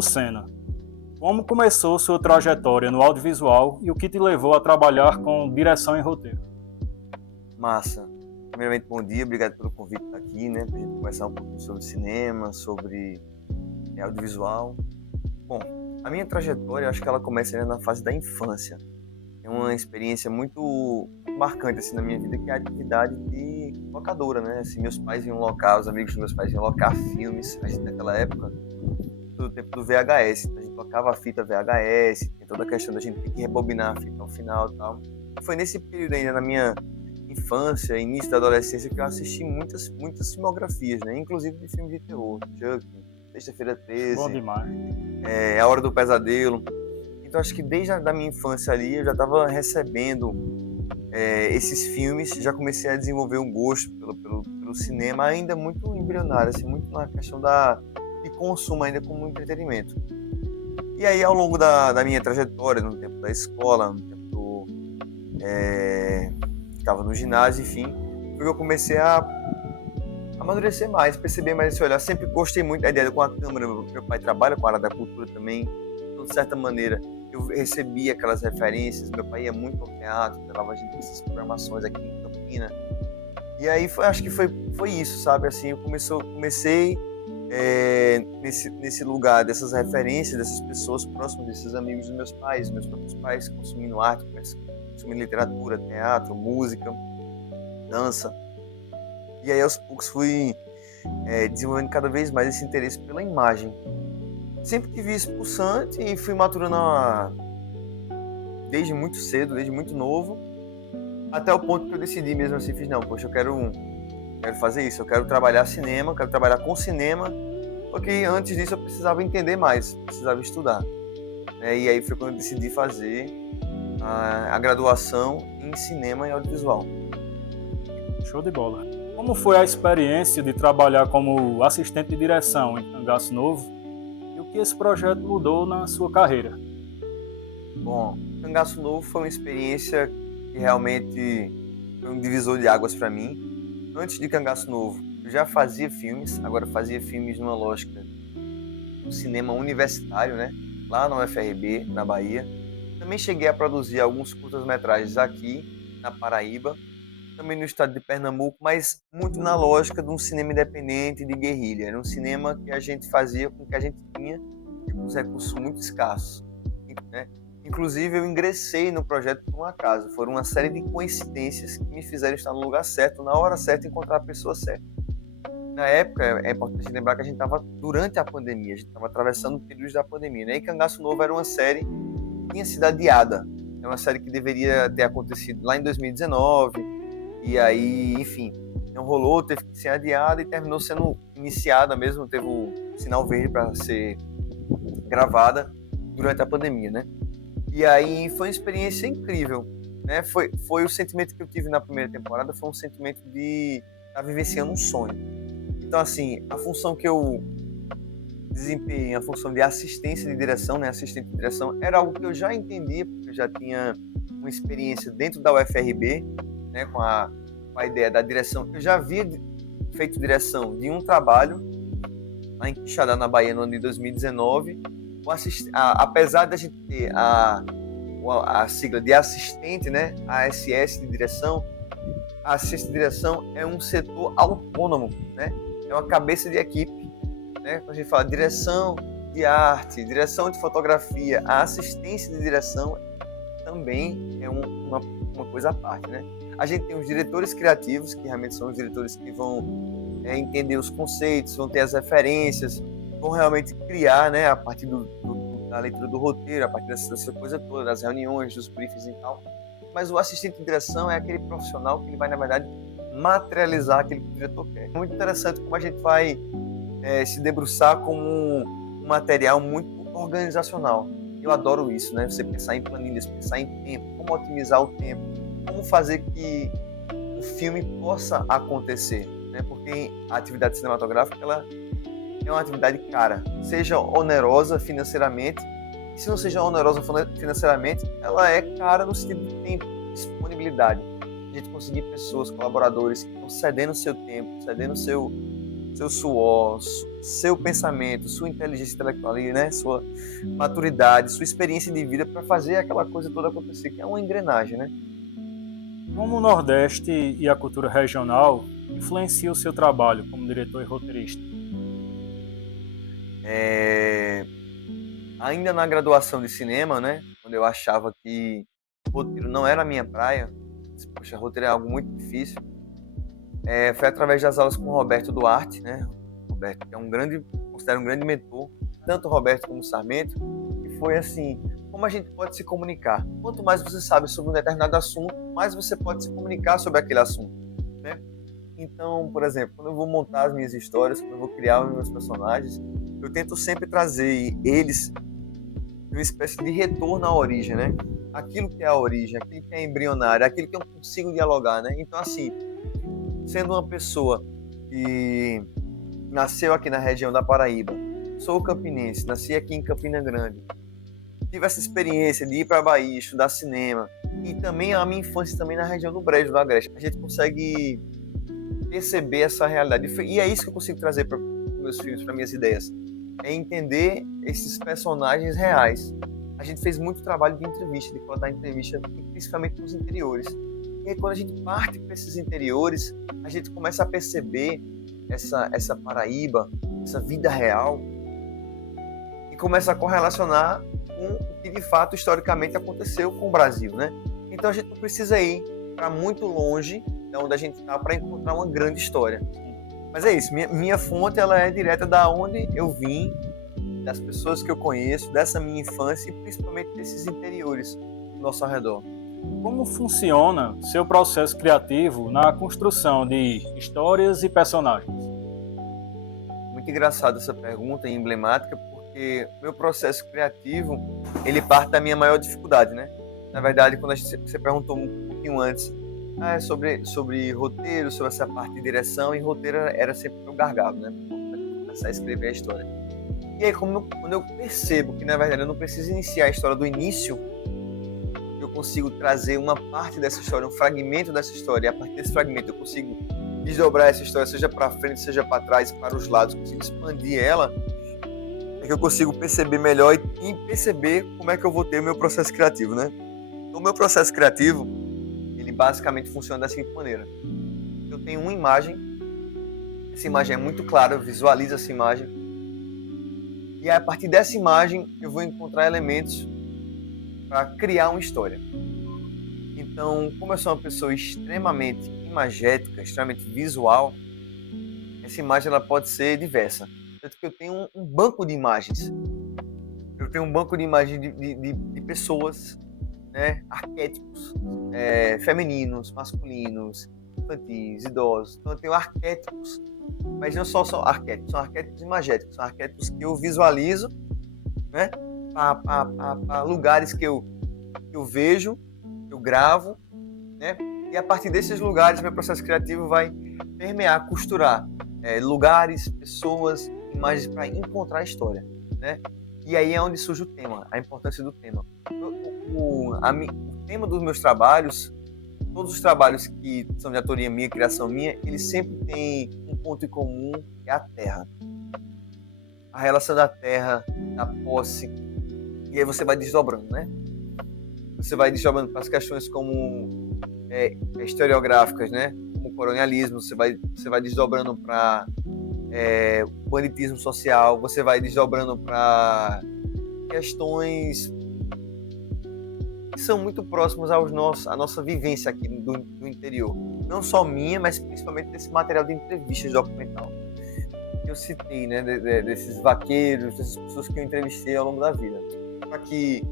Lucena, como começou sua trajetória no audiovisual e o que te levou a trabalhar com direção e roteiro? Massa. Primeiramente, bom dia, obrigado pelo convite estar aqui, né? Pra gente conversar um pouquinho sobre cinema, sobre audiovisual. Bom, a minha trajetória, acho que ela começa ainda na fase da infância. É uma experiência muito marcante assim na minha vida, que é a atividade de locadora, né? Assim, meus pais iam locar, os amigos dos meus pais iam locar filmes. A gente naquela época, do tempo do VHS, a gente tocava a fita VHS, tem toda a questão da gente ter que rebobinar a fita ao final e tal. Foi nesse período ainda na minha infância, início da adolescência, que eu assisti muitas filmografias, né? Inclusive de filmes de terror, Chuck, Sexta-feira Bom 13, demais. A Hora do Pesadelo. Então acho que desde a minha infância ali eu já estava recebendo esses filmes, já comecei a desenvolver um gosto pelo cinema, ainda muito embrionário, assim, muito na questão de consumo ainda como entretenimento. E aí ao longo da minha trajetória, no tempo da escola, no tempo estava no ginásio, enfim, foi que eu comecei a amadurecer mais, perceber mais esse olhar. Sempre gostei muito da ideia com a câmera, meu pai trabalha com a área da cultura também, então de certa maneira eu recebia aquelas referências, meu pai ia muito ao teatro, levava a gente essas programações aqui em Campina, e aí acho que foi isso, sabe, assim, eu comecei nesse lugar dessas referências, dessas pessoas próximas, desses amigos dos meus próprios pais, consumindo arte, consumindo literatura, teatro, música, dança. E aí aos poucos fui desenvolvendo cada vez mais esse interesse pela imagem. Sempre tive isso pulsante e fui maturando desde muito cedo, desde muito novo, até o ponto que eu decidi mesmo assim, fiz, não, poxa, eu quero fazer isso, eu quero trabalhar cinema, eu quero trabalhar com cinema, porque antes disso eu precisava entender mais, precisava estudar. E aí foi quando eu decidi fazer a graduação em cinema e audiovisual. Show de bola. Como foi a experiência de trabalhar como assistente de direção em Cangaço Novo e o que esse projeto mudou na sua carreira? Bom, Cangaço Novo foi uma experiência que realmente foi um divisor de águas para mim. Antes de Cangaço Novo, eu já fazia filmes, agora fazia filmes numa lógica do cinema universitário, né? Lá na UFRB, na Bahia. Também cheguei a produzir alguns curtas-metragens aqui na Paraíba, também no estado de Pernambuco, mas muito na lógica de um cinema independente de guerrilha. Era um cinema que a gente fazia com o que a gente tinha e com os recursos muito escassos, né? Inclusive, eu ingressei no projeto por um acaso. Foram uma série de coincidências que me fizeram estar no lugar certo, na hora certa, e encontrar a pessoa certa. Na época, é importante lembrar que a gente estava durante a pandemia, a gente estava atravessando o período da pandemia, né? E Cangaço Novo era uma série que tinha sido adiada. É uma série que deveria ter acontecido lá em 2019, e aí, enfim, não rolou, teve que ser adiada e terminou sendo iniciada mesmo, teve o sinal verde para ser gravada durante a pandemia, né? E aí foi uma experiência incrível, né? Foi o sentimento que eu tive na primeira temporada, foi um sentimento de estar vivenciando um sonho. Então, assim, a função que eu desempenhei, a função de assistência de direção, né? Assistente de direção, era algo que eu já entendia, porque eu já tinha uma experiência dentro da UFRB, né? Com a ideia da direção. Eu já havia feito direção de um trabalho lá em Quixadá, na Bahia, no ano de 2019. Apesar da gente ter a sigla de assistente, né? A ASS de direção, a assistência de direção é um setor autônomo, né? É uma cabeça de equipe, né? Quando a gente fala direção de arte, direção de fotografia, a assistência de direção também é uma coisa à parte, né? A gente tem os diretores criativos, que realmente são os diretores que vão entender os conceitos, vão ter as referências, vão realmente criar, né, a partir da leitura do roteiro, a partir dessa coisa toda, das reuniões, dos briefings e tal. Mas o assistente de direção é aquele profissional que ele vai, na verdade, materializar aquilo que o diretor quer. É muito interessante como a gente vai se debruçar como um material muito organizacional. Eu adoro isso, né? Você pensar em planilhas, pensar em tempo, como otimizar o tempo, como fazer que o filme possa acontecer, né? Porque a atividade cinematográfica, ela é uma atividade cara, seja onerosa financeiramente, e se não seja onerosa financeiramente, ela é cara no sentido de tempo, disponibilidade. A gente conseguir pessoas, colaboradores que estão cedendo seu tempo, cedendo seu suor, seu pensamento, sua inteligência intelectual, né? Sua maturidade, sua experiência de vida para fazer aquela coisa toda acontecer, que é uma engrenagem, né? Como o Nordeste e a cultura regional influenciam o seu trabalho como diretor e roteirista? Ainda na graduação de cinema, né? Quando eu achava que roteiro não era a minha praia, poxa, roteiro é algo muito difícil. Foi através das aulas com o Roberto Duarte, né? Roberto, que considero um grande mentor, tanto o Roberto como o Sarmento, e foi assim, como a gente pode se comunicar. Quanto mais você sabe sobre um determinado assunto, mais você pode se comunicar sobre aquele assunto, né? Então, por exemplo, quando eu vou montar as minhas histórias, quando eu vou criar os meus personagens, eu tento sempre trazer eles uma espécie de retorno à origem, né? Aquilo que é a origem, aquilo que é embrionário, aquilo que eu consigo dialogar, né? Então, assim, sendo uma pessoa que nasceu aqui na região da Paraíba, sou campinense, nasci aqui em Campina Grande, tive essa experiência de ir para a Bahia, estudar cinema, e também a minha infância também na região do Brejo, do Agreste. A gente consegue perceber essa realidade. E é isso que eu consigo trazer para meus filmes, para minhas ideias. É entender esses personagens reais. A gente fez muito trabalho de entrevista, de coletar entrevista, principalmente nos interiores. E aí, quando a gente parte para esses interiores, a gente começa a perceber essa Paraíba, essa vida real, e começa a correlacionar com o que de fato historicamente aconteceu com o Brasil, né? Então a gente não precisa ir para muito longe de onde a gente está para encontrar uma grande história. Mas é isso, minha fonte ela é direta da onde eu vim, das pessoas que eu conheço, dessa minha infância e principalmente desses interiores do nosso arredor. Como funciona seu processo criativo na construção de histórias e personagens? Muito engraçada essa pergunta e emblemática, porque meu processo criativo ele parte da minha maior dificuldade, né? Na verdade, quando você perguntou um pouquinho antes sobre roteiro, sobre essa parte de direção, e roteiro era sempre o meu gargalo, né? Começar a escrever a história. E aí, quando eu percebo que, na verdade, eu não preciso iniciar a história do início, eu consigo trazer uma parte dessa história, um fragmento dessa história, e a partir desse fragmento eu consigo desdobrar essa história, seja para frente, seja para trás, para os lados, consigo expandir ela, é que eu consigo perceber melhor e perceber como é que eu vou ter o meu processo criativo, né? Então, o meu processo criativo, ele basicamente funciona da seguinte maneira. Eu tenho uma imagem, essa imagem é muito clara, eu visualizo essa imagem, e a partir dessa imagem eu vou encontrar elementos para criar uma história. Então, como eu sou uma pessoa extremamente imagética, extremamente visual, essa imagem ela pode ser diversa. Tanto que eu tenho um banco de imagens. Eu tenho um banco de imagens de pessoas, né, arquétipos, femininos, masculinos, infantis, idosos. Então eu tenho arquétipos, mas não só são arquétipos, são arquétipos imagéticos, são arquétipos que eu visualizo, né, para lugares que eu vejo, que eu gravo, né, e a partir desses lugares meu processo criativo vai permear, costurar lugares, pessoas, imagens para encontrar a história, né? E aí é onde surge o tema, a importância do tema. O tema dos meus trabalhos, todos os trabalhos que são de autoria minha, criação minha, eles sempre têm um ponto em comum, que é a terra. A relação da terra, da posse, e aí você vai desdobrando, né? Você vai desdobrando para as questões como historiográficas, né? Como o colonialismo, você vai desdobrando para o banditismo social, você vai desdobrando para questões que são muito próximas à nossa vivência aqui do interior. Não só minha, mas principalmente desse material de entrevistas documental que eu citei, né? Desses vaqueiros, dessas pessoas que eu entrevistei ao longo da vida. Para que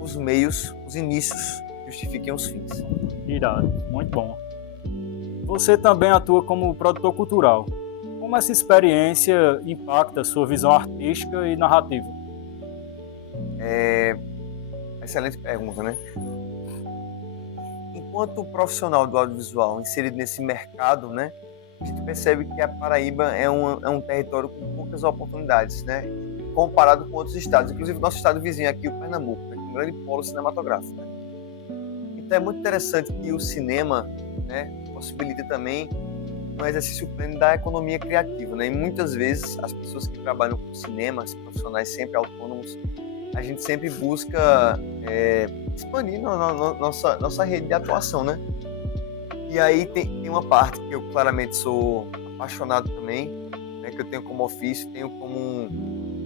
os meios, os inícios justifiquem os fins. Irado, muito bom. Você também atua como produtor cultural. Como essa experiência impacta a sua visão artística e narrativa? Excelente pergunta, né? Enquanto profissional do audiovisual inserido nesse mercado, né, a gente percebe que a Paraíba é um território com poucas oportunidades, né, comparado com outros estados, inclusive nosso estado vizinho aqui, o Pernambuco, né, que é um grande polo cinematográfico, né? Então é muito interessante que o cinema, né, possibilita também no exercício pleno da economia criativa, né? E muitas vezes as pessoas que trabalham com cinema, os profissionais sempre autônomos, a gente sempre busca expandir nossa rede de atuação, né? E aí tem uma parte que eu claramente sou apaixonado também, né? Que eu tenho como ofício, tenho como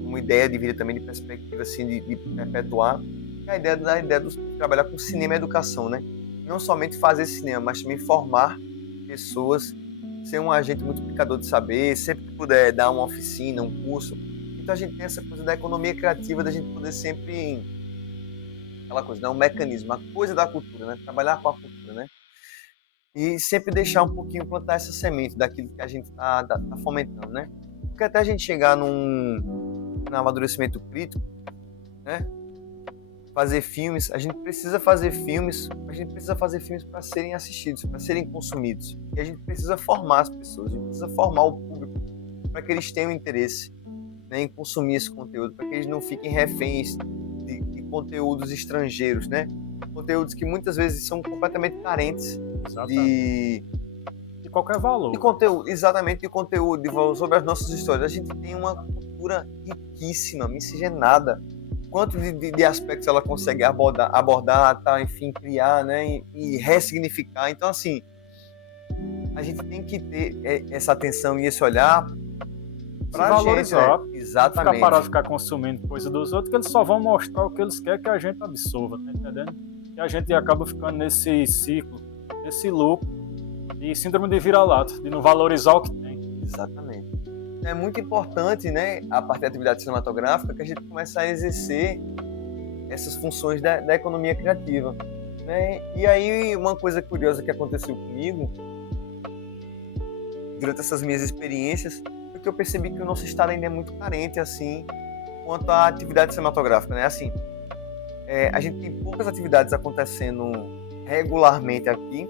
uma ideia de vida também, de perspectiva assim, de perpetuar, que é a ideia de trabalhar com cinema e educação, né? Não somente fazer cinema, mas também formar pessoas, ser um agente multiplicador de saber, sempre que puder dar uma oficina, um curso. Então a gente tem essa coisa da economia criativa, da gente poder sempre, aquela coisa, dar um mecanismo, a coisa da cultura, né? Trabalhar com a cultura, né? E sempre deixar um pouquinho, plantar essa semente daquilo que a gente tá fomentando, né? Porque até a gente chegar num amadurecimento crítico, né? Fazer filmes, a gente precisa fazer filmes para serem assistidos, para serem consumidos. E a gente precisa formar as pessoas, a gente precisa formar o público para que eles tenham interesse, né, em consumir esse conteúdo, para que eles não fiquem reféns de conteúdos estrangeiros, né? Conteúdos que muitas vezes são completamente carentes de qualquer valor. De conteúdo, exatamente, de conteúdo, de valor sobre as nossas histórias. A gente tem uma cultura riquíssima, miscigenada. Quanto de aspectos ela consegue abordar, tá, enfim, criar, né, e ressignificar. Então, assim, a gente tem que ter essa atenção e esse olhar para a gente, né? Exatamente. Ficar parado, ficar consumindo coisa dos outros, que eles só vão mostrar o que eles querem que a gente absorva, tá entendendo? E a gente acaba ficando nesse ciclo, nesse loop de síndrome de vira-lata, de não valorizar o que tem. Exatamente. É muito importante, né, a partir da atividade cinematográfica, que a gente comece a exercer essas funções da economia criativa, né? E aí, uma coisa curiosa que aconteceu comigo, durante essas minhas experiências, foi que eu percebi que o nosso estado ainda é muito carente, assim, quanto à atividade cinematográfica, né? Assim, a gente tem poucas atividades acontecendo regularmente aqui,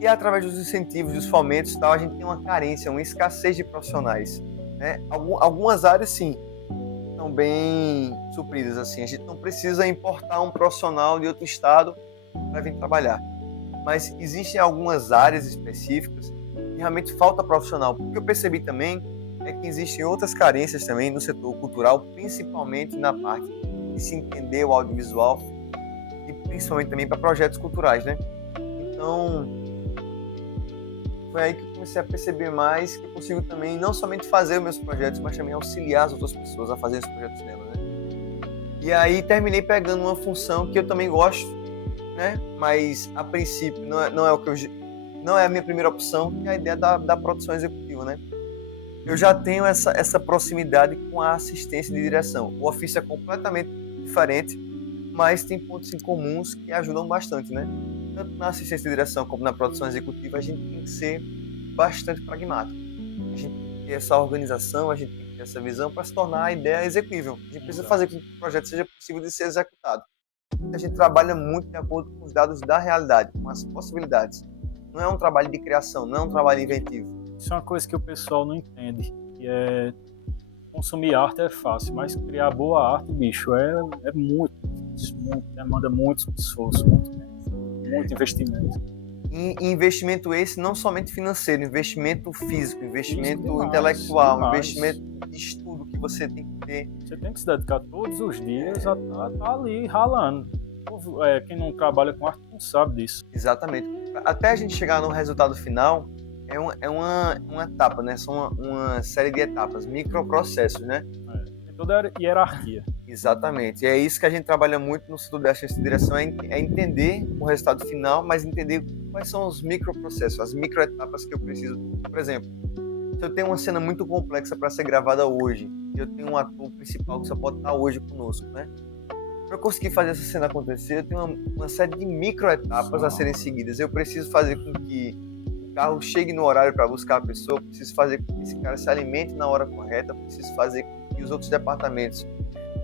e através dos incentivos, dos fomentos e tal, a gente tem uma carência, uma escassez de profissionais, né? Algumas áreas, sim, estão bem supridas, assim. A gente não precisa importar um profissional de outro estado para vir trabalhar. Mas existem algumas áreas específicas que realmente falta profissional. O que eu percebi também é que existem outras carências também no setor cultural, principalmente na parte de se entender o audiovisual e principalmente também para projetos culturais, né? Então, foi aí que eu comecei a perceber mais que eu consigo também não somente fazer os meus projetos, mas também auxiliar as outras pessoas a fazer os projetos dela, né? E aí terminei pegando uma função que eu também gosto, né? Mas a princípio não é a minha primeira opção, que é a ideia da produção executiva, né? Eu já tenho essa proximidade com a assistência de direção. O ofício é completamente diferente, mas tem pontos em comuns que ajudam bastante, né? Tanto na assistência de direção como na produção executiva, a gente tem que ser bastante pragmático. A gente tem que ter essa organização, a gente tem que ter essa visão para se tornar a ideia execuível. A gente precisa fazer com que o projeto seja possível de ser executado. A gente trabalha muito de acordo com os dados da realidade, com as possibilidades. Não é um trabalho de criação, não é um trabalho inventivo. Isso é uma coisa que o pessoal não entende, que é consumir arte é fácil, mas criar boa arte, bicho, é muito difícil, demanda muito esforço, muito investimento. E investimento esse não somente financeiro, investimento físico, investimento intelectual, investimento de estudo que você tem que ter. Você tem que se dedicar todos os dias a estar ali ralando. Quem não trabalha com arte não sabe disso. Exatamente. Até a gente chegar no resultado final, é uma etapa, né? São uma série de etapas, microprocessos, né? Tem toda a hierarquia. Exatamente. E é isso que a gente trabalha muito no setor da assistência de direção, é entender o resultado final, mas entender quais são os microprocessos, as microetapas que eu preciso. Por exemplo, se eu tenho uma cena muito complexa para ser gravada hoje, e eu tenho um ator principal que só pode estar hoje conosco, né? Para conseguir fazer essa cena acontecer, eu tenho uma série de microetapas a serem seguidas. Eu preciso fazer com que o carro chegue no horário para buscar a pessoa, preciso fazer com que esse cara se alimente na hora correta, preciso fazer com que os outros departamentos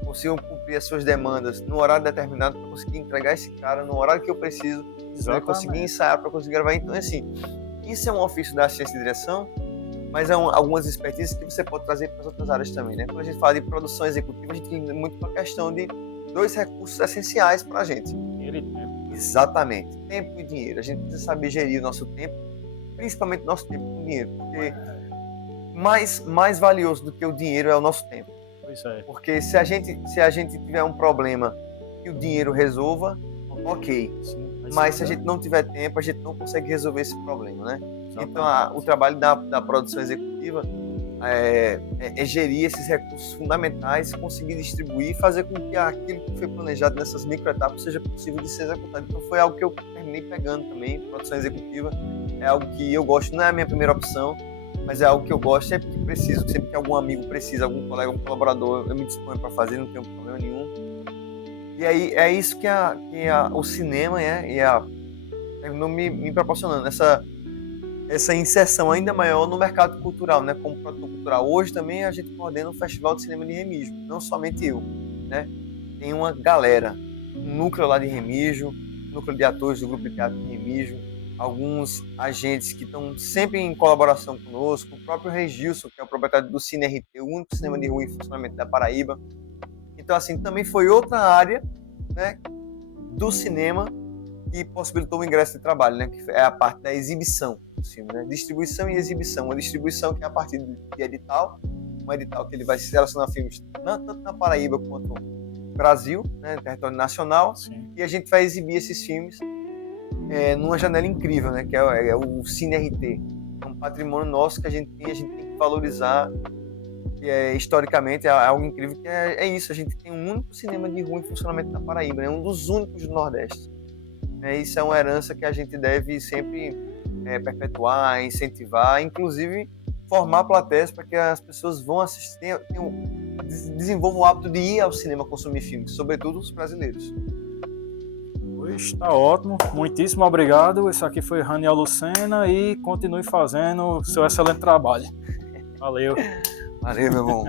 consigam cumprir as suas demandas no horário determinado para conseguir entregar esse cara no horário que eu preciso, para conseguir ensaiar, para conseguir gravar. Então, assim, isso é um ofício da assistência de direção, mas é algumas expertises que você pode trazer para as outras áreas também, né? Quando a gente fala de produção executiva, a gente tem muito uma questão de dois recursos essenciais para a gente. Dinheiro e tempo. Exatamente. Tempo e dinheiro. A gente precisa saber gerir o nosso tempo. principalmente nosso tempo com dinheiro, porque mais valioso do que o dinheiro é o nosso tempo. Pois é. Porque se a gente tiver um problema que o dinheiro resolva, ok. Sim, Mas se a gente não tiver tempo, a gente não consegue resolver esse problema, né? Então, o trabalho da produção executiva é gerir esses recursos fundamentais, conseguir distribuir e fazer com que aquilo que foi planejado nessas microetapas seja possível de ser executado. Então, foi algo que eu terminei pegando também. Produção executiva é algo que eu gosto, não é a minha primeira opção, mas é algo que eu gosto sempre que preciso, sempre que algum amigo precisa, algum colega, algum colaborador, eu me disponho para fazer, não tenho problema nenhum. E aí é isso que o cinema terminou me proporcionando, essa inserção ainda maior no mercado cultural, né, como produtor cultural. Hoje também a gente coordena um festival de cinema de Remígio, não somente eu, né? Tem uma galera, um núcleo lá de Remígio, núcleo de atores do grupo de teatro de Remígio, alguns agentes que estão sempre em colaboração conosco, o próprio Regilson, que é o proprietário do Cine RT, o único cinema de rua em funcionamento da Paraíba. Então, assim, também foi outra área, né, do cinema que possibilitou o ingresso de trabalho, né, que é a parte da exibição do filme, né, distribuição e exibição. Uma distribuição que é a partir de edital, um edital que ele vai selecionar filmes tanto na Paraíba quanto no Brasil, né, no território nacional. Sim. E a gente vai exibir esses filmes numa janela incrível, né, que é o Cine RT. É um patrimônio nosso que a gente tem que valorizar. Historicamente é algo incrível, que é isso, a gente tem um único cinema de rua em funcionamento na Paraíba, né? Um dos únicos do Nordeste. Isso é uma herança que a gente deve sempre perpetuar, incentivar, inclusive formar plateias para que as pessoas vão assistir, desenvolvam o hábito de ir ao cinema consumir filmes, sobretudo os brasileiros. Está ótimo, muitíssimo obrigado. Esse aqui foi Raniel Lucena e continue fazendo o seu excelente trabalho. Valeu. Valeu, meu bom.